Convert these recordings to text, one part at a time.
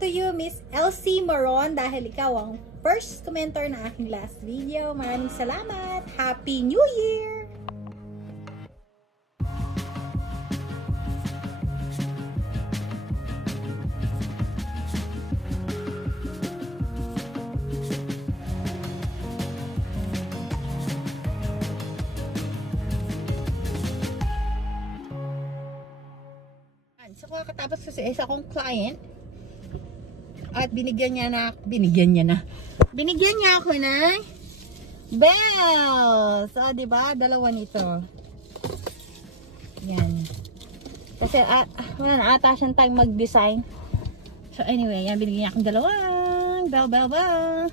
to you, Miss Elsie Maron, dahil ikaw ang first commenter na aking last video. Maraming salamat. Happy New Year! So, kakatapos kasi isa akong client at binigyan niya ako ng bells. So, diba? Dalawa nito. Yan. Kasi, wala na ata siyang time mag-design. So, anyway, yan. Binigyan niya akong dalawang bell.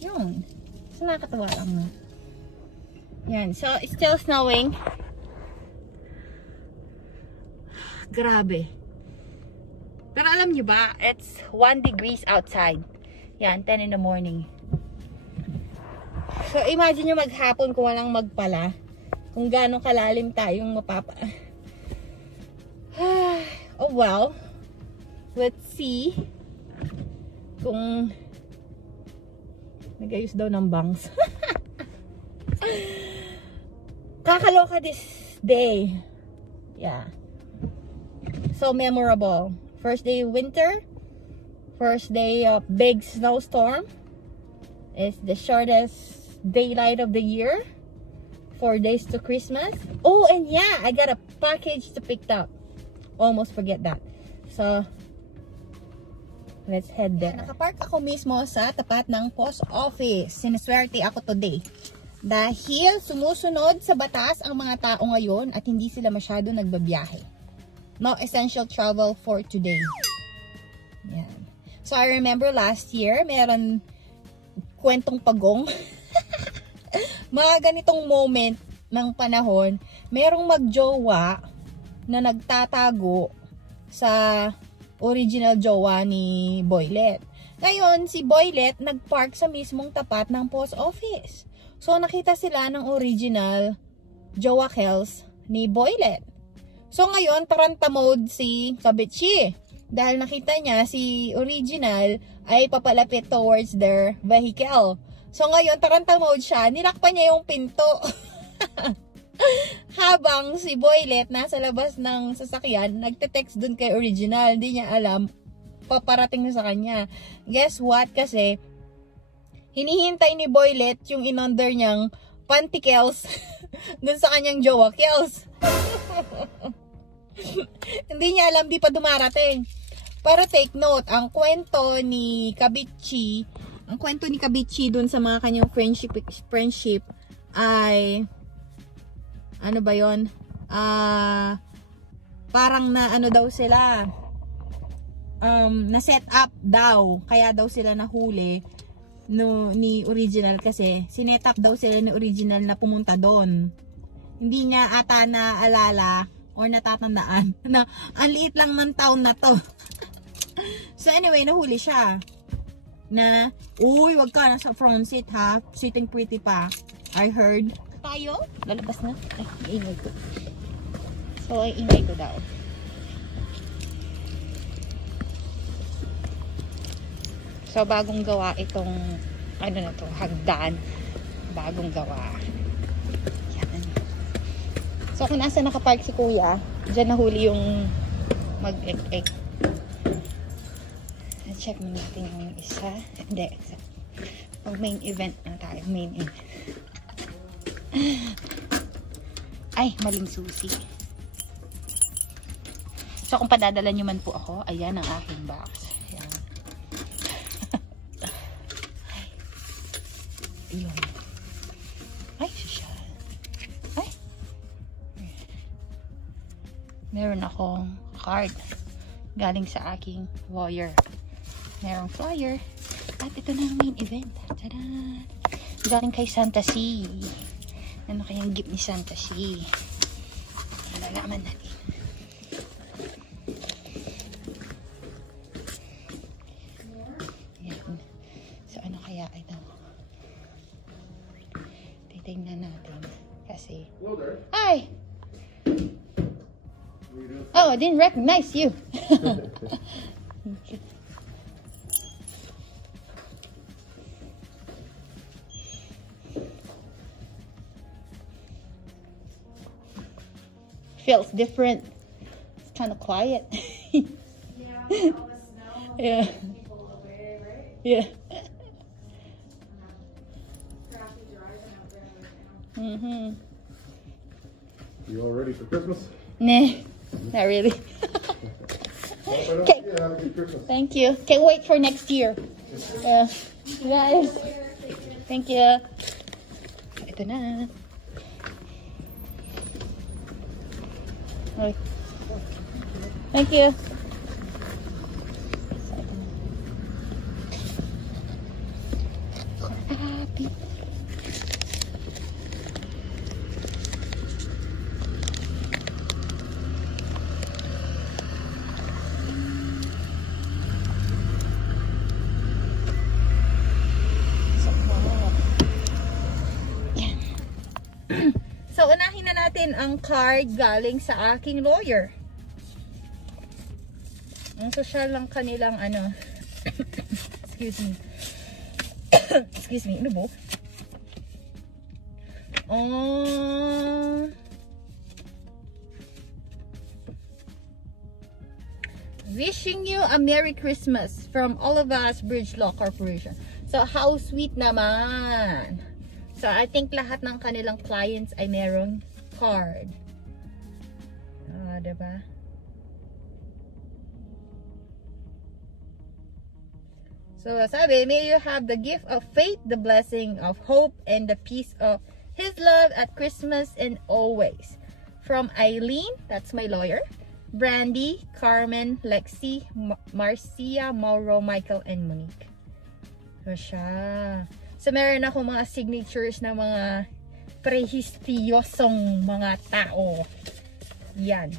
Yun. So, nakakatawa lang na. Yan. So, it's still snowing. Grabe. Pero alam niyo ba, it's 1 degrees outside. Yan, 10 in the morning. So, imagine nyo maghapon kung walang magpala. Kung gaano kalalim tayong mapapa... Oh well. Let's see. Kung... Nag-ayos daw ng bangs. Kakaloka this day. Yeah. So memorable. First day of winter. First day of big snowstorm. It's the shortest daylight of the year. 4 days to Christmas. Oh, and yeah, I got a package to pick up. Almost forget that. So, let's head there. Nakapark ako mismo sa tapat ng post office. Sinuswerte ako today. Dahil sumusunod sa batas ang mga tao ngayon at hindi sila masyado nagbabiyahe. No essential travel for today. Yan. So, I remember last year, meron kwentong pagong. Mga ganitong moment ng panahon, merong magjowa na nagtatago sa original jowa ni Boylet. Ngayon, si Boylet nagpark sa mismong tapat ng post office. So, nakita sila ng original jowa Kels ni Boylet. So, ngayon, taranta mode si Kabitchi. Dahil nakita niya si original ay papalapit towards their vehicle. So, ngayon, taranta mode siya. Nilakpan niya yung pinto. Habang si Boylet nasa labas ng sasakyan, nagte-text dun kay original. Hindi niya alam, paparating na sa kanya. Guess what? Kasi, hinihintay ni Boylet yung in-under niyang pantikels dun sa kanyang jowa Kels. Hindi niya alam, di pa dumarating. Pero take note, ang kwento ni Kabitchi dun sa mga kanyang friendship ay ano ba yon? Parang na ano daw sila, na set up daw, kaya daw sila nahuli ni original kasi sinet up daw sila ni original na pumunta doon. Hindi niya ata naalala or natatandaan na ang liit lang ng taon na to. So anyway, nahuli siya na, uy, wag ka nasa front seat ha, sweet and pretty pa, I heard. Tayo, lalabas na. Ay, ingay ko. So, ay ingay ko daw. So, bagong gawa itong, ano na to, hagdan. Bagong gawa. Yan. So, kung nasa nakapark si kuya, dyan nahuli yung mag-ek-ek. Check mo natin yung isa. Hindi, isa. Pag main event na tayo. Main event. Ay, maling susi. So, kung padadala nyo man po ako, ayan ang aking box. Ayan. Ayun. Ay, siya. Ay. Meron akong card galing sa aking lawyer. Merong flyer. At ito na ang main event. Tadaan! Galing kay Santa C. Ano kayang gift ni Santa C? Malalaman natin. Yan. So, ano kaya ito? Titignan natin. Kasi... Hi! Oh, I didn't recognize you. feels different. It's kind of quiet. Yeah, all the snow. Yeah. People away, right? Yeah. Crappy driving out there right now. Mm-hmm. You all ready for Christmas? Nah, not really. Okay. Yeah, have a good Christmas. Thank you. Can't wait for next year. Yeah. Guys. Thank you. Ito na. Okay. Thank you. Happy. So, unahin na natin ang card galing sa aking lawyer. Ang social lang kanilang ano. Excuse me. Excuse me. Ano po? Wishing you a Merry Christmas from all of us, Bridge Law Corporation. So, how sweet naman. So, I think lahat ng kanilang clients ay merong card. Diba? So, sabi, may you have the gift of faith, the blessing of hope, and the peace of His love at Christmas and always. From Eileen, that's my lawyer, Brandy, Carmen, Lexi, Marcia, Mauro, Michael, and Monique. So, siya. So, meron ako mga signatures ng mga prehistiyosong mga tao. Yan.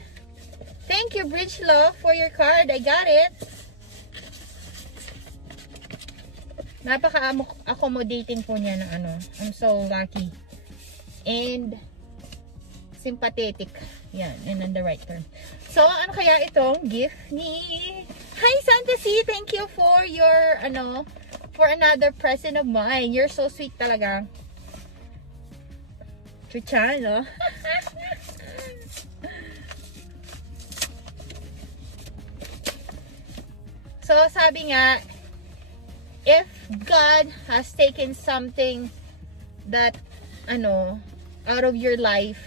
Thank you, Bridge Law, for your card. I got it. Napaka-accommodating po niya na ano. I'm so lucky. And sympathetic. Yan. And on the right term. So, ano kaya itong gift ni... Hi, Santa C! Thank you for your, ano, for another present of mine. You're so sweet talaga. Chucha, no? So, sabi nga, if God has taken something that, ano, out of your life,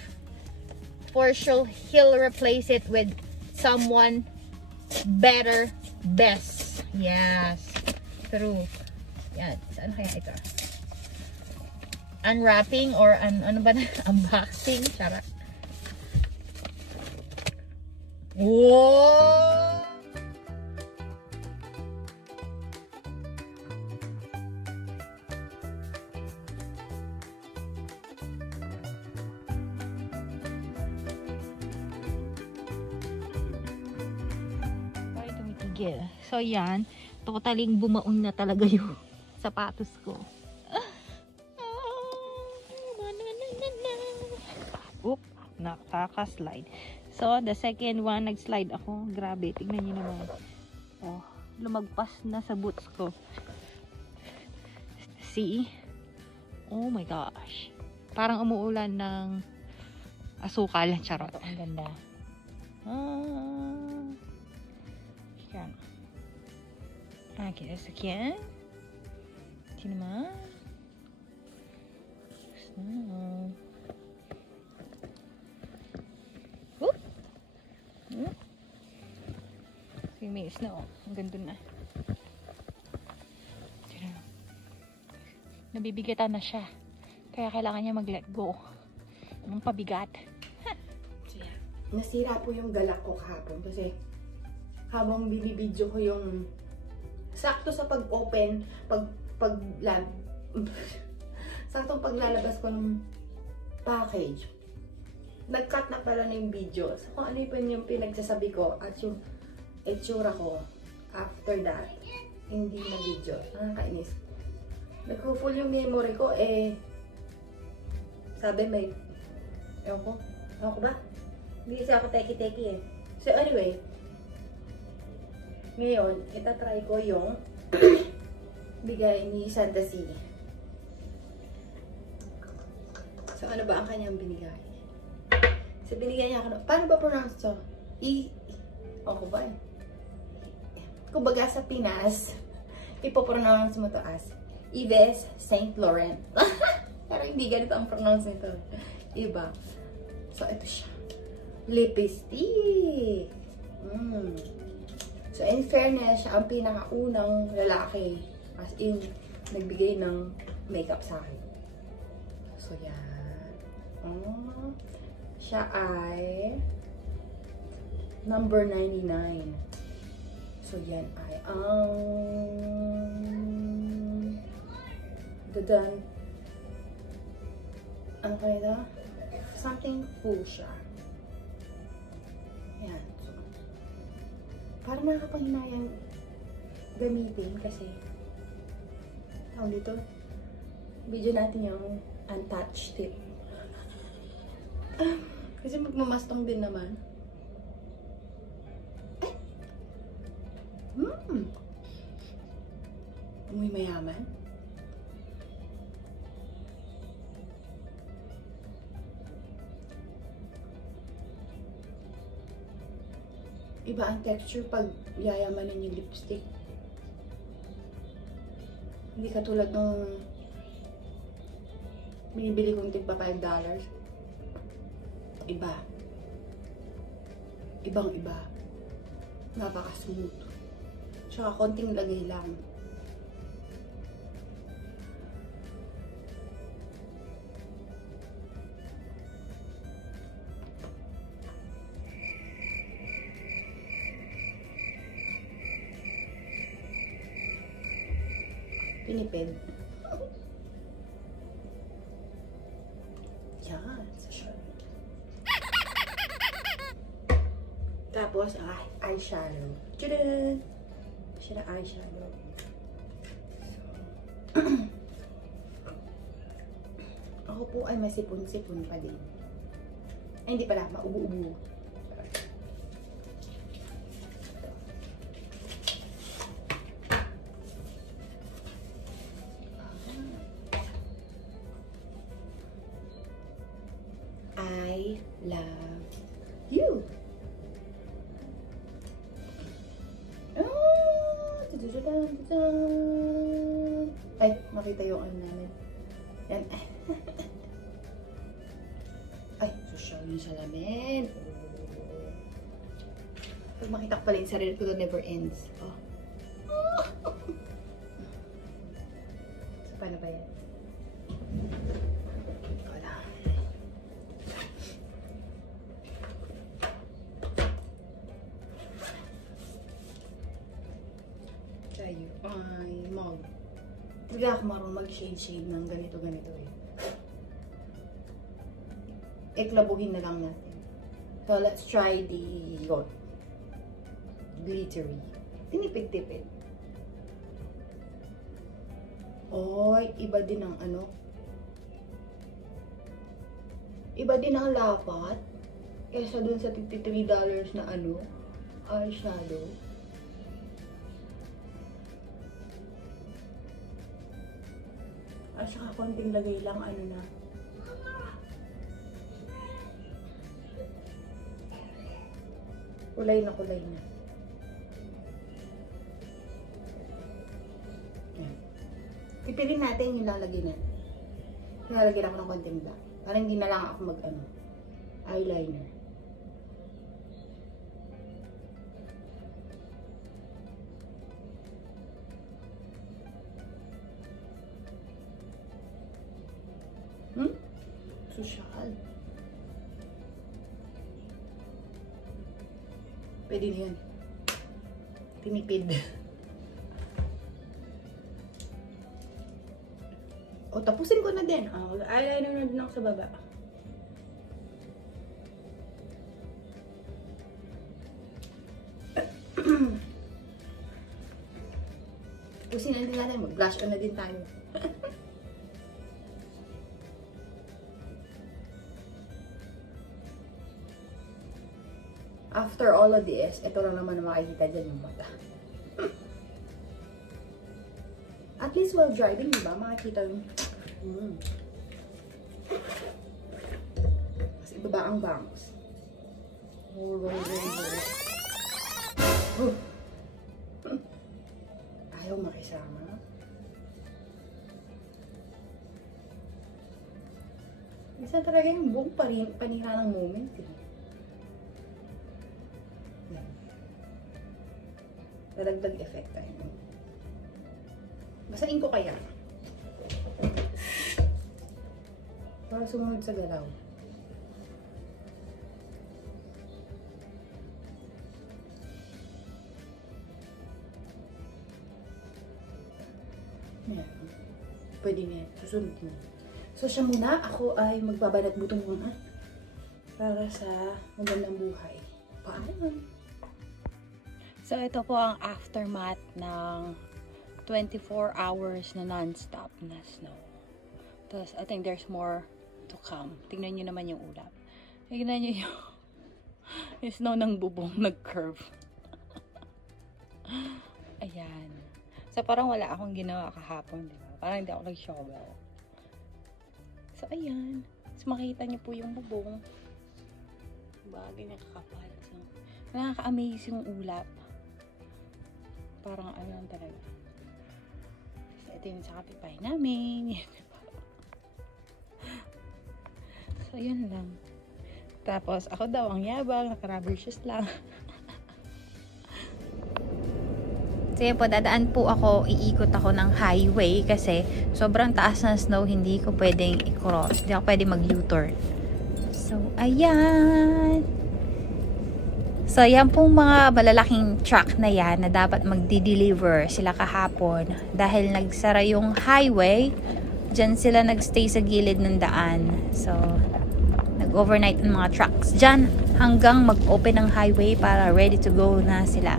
for sure, He'll replace it with someone better, best. Yes. True. Yan. Saan kaya ito? Unwrapping or ano ba na? Unboxing? Charot. Whoa! So, yan. Totaling bumaon na talaga yung sapatos ko. Oop, nakaka-slide. So, the second one, nag-slide ako. Grabe, tignan nyo naman. Oh, lumagpas na sa boots ko. See? Oh my gosh. Parang umuulan ng asukal. Charot. Ang ganda. Yan. Okay, sakyan. Ito naman. So. Whoop! Whoop! So, may snow. Ang ganda na. Nabibigatan na siya. Kaya kailangan niya mag-let go. Ng pabigat. So, yeah. Nasira po yung galak ko kahapon kasi habang binibidyo ko yung sakto sa pag-open, saktong paglalabas ko ng package, nag-cut na pala na yung video. So, kung ano yung pinagsasabi ko at yung itsura ko after that, hindi na video. Nakakainis. Nag-full yung memory ko, sabi may, ewan ko ba? Hindi kasi ako teki-teki eh. So anyway, ngayon, itatry ko yung bigay ni Santa C. So, ano ba ang kanyang binigay? So, binigyan niya ako, paano ba pronounce to? Ako ba eh? Kumbaga sa Pinas, ipopronounce mo to as Yves Saint Laurent. Pero hindi ganito ang pronounce nito. Iba. So, ito siya. Lipstick. So, in fairness, siya ang pinakaunang lalaki. As in, nagbigay ng makeup sa akin. So, yan. Siya ay number 99. So, yan ay ano kaya? Something fuchsia. Yan. So, parang nakakapanghinayang gamitin kasi tawag dito, video natin yung untouched tip. Kasi magmamastong din naman. Amoy mayaman. Iba ang texture pag yayamanin yung lipstick. Hindi katulad nung binibili kong tigpa $5. Iba. Ibang iba. Napaka-smooth. Tsaka konting lagay lang. Pinipid. Yan. So, sure. Tapos, eyeshadow. Tadaan! Siya na eyeshadow. So, ako po ay may sipon-sipon pa din. Ay, hindi pala. Maubo-ubo. I love you. Ay, makita yung ano namin. Yan. Ay, social yung salamin. Pag makita ko pala yung sarili ko, never ends. Oh. So, paano ba yan? Wala. Tayo ay mug. Hindi ako marunong mag-shade ng ganito-ganito eh. Iklabuhin na lang natin. So, let's try the glittery. Tinipid-tipid. Oy, iba din ang ano. Iba din ang lapat. Kesa dun sa $53 na ano, eyeshadow. At saka konting lagay lang, ano na. Kulay na kulay na. Yan. Pipilin natin yung lalagay na. Lalagyan ako ng konting black. Parang hindi na lang ako mag-ano, eyeliner. Social. Pwede na yan. Tinipid. O, tapusin ko na din. Eyeliner na din ako sa baba. Tapusin na din natin. Mag-blush on na din tayo. After all of this, ito lang naman na makikita dyan yung mata. At least while driving, diba? Makikita yung... Mas ibaba ang bangs. Ayaw makisama. Minsan talaga yung buong panira ng moment eh. Yan. Dadagdag effect tayo. Basain ko kaya. Para sumunod sa galaw. Yan. Pwede na. Susunod na. So, siya muna. Ako ay magbabanat butong muna. Para sa magandang buhay. Paalam. So, ito po ang aftermath ng 24 hours na non-stop na snow. Tapos, I think there's more to come. Tingnan nyo naman yung ulap. Tingnan nyo yung snow ng bubong nag-curve. Ayan. So, parang wala akong ginawa kahapon, diba? Parang hindi ako nag-shovel. So, ayan. So, makita niyo po yung bubong. Bagay na kakapal. So, nakaka-amaze yung ulap. Parang ano lang talaga. So, ito yung sa kapitbahay namin. So, yun lang. Tapos, ako daw ang yabang. Naka-rubber shoes lang. So, yun po, dadaan po ako, iikot ako ng highway kasi sobrang taas ng snow, hindi ko pwedeng i-cross. Hindi ako pwedeng mag-U-turn. So, ayan. So, yan pong mga malalaking truck na yan na dapat magdi-deliver sila kahapon. Dahil nagsara yung highway, dyan sila nagstay sa gilid ng daan. So, nag-overnight ang mga trucks dyan hanggang mag-open ang highway para ready to go na sila.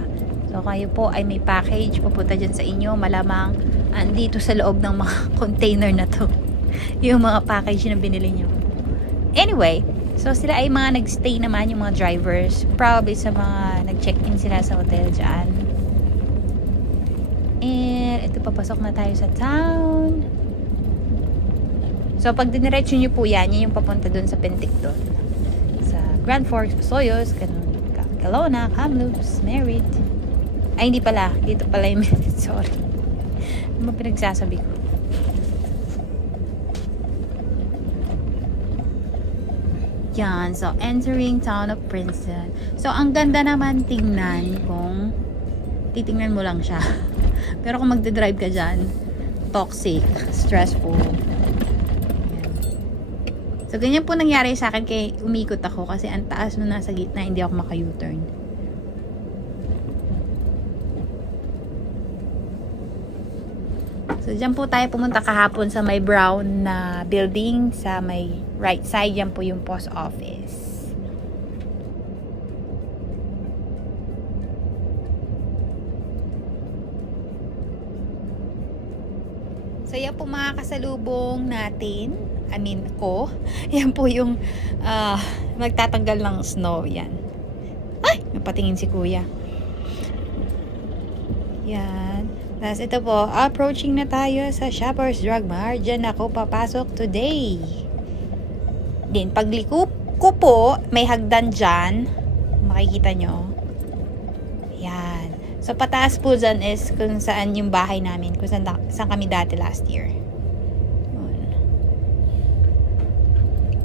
So, kayo po ay may package pupunta dyan sa inyo. Malamang andito sa loob ng mga container na to. Yung mga package na binili nyo. Anyway, so sila ay mga nagstay naman, yung mga drivers. Probably sa mga nag-check-in sila sa hotel dyan. And, ito papasok na tayo sa town. So, pag diniretso nyo po yan, yung papunta dun sa Penticton. Sa Grand Forks, Pasoyos, Kelowna, Kamloops, Merritt. Ay, hindi pala. Dito pala yung minute. Sorry. Ano ba pinagsasabi ko? Yan. So, entering town of Princeton. So, ang ganda naman tingnan kung titingnan mo lang siya. Pero kung magdadrive ka dyan, toxic, stressful. Yan. So, ganyan po nangyari sa akin kaya umikot ako kasi ang taas nung nasa gitna, hindi ako maka-U-turn. So, dyan po tayo pumunta kahapon sa may brown na building. Sa may right side, dyan po yung post office. So, yan po mga kasalubong natin. I mean, ko. Yan po yung magtatanggal ng snow. Yan. Ay! Napatingin si kuya. Yan. Tapos ito po, approaching na tayo sa Shoppers Drug Mart. Diyan ako papasok today. Din, pagliko ko po, may hagdan dyan. Makikita nyo. Yan. So, pataas po dyan is kung saan yung bahay namin. Kung saan kami dati last year.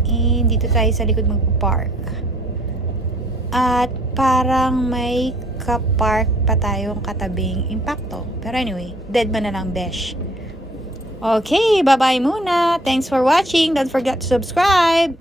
And dito tayo sa likod magpa-park. At parang may ka-park pa tayong katabing Impacto. Pero anyway, dead man na lang, besh. Okay, bye-bye muna. Thanks for watching. Don't forget to subscribe.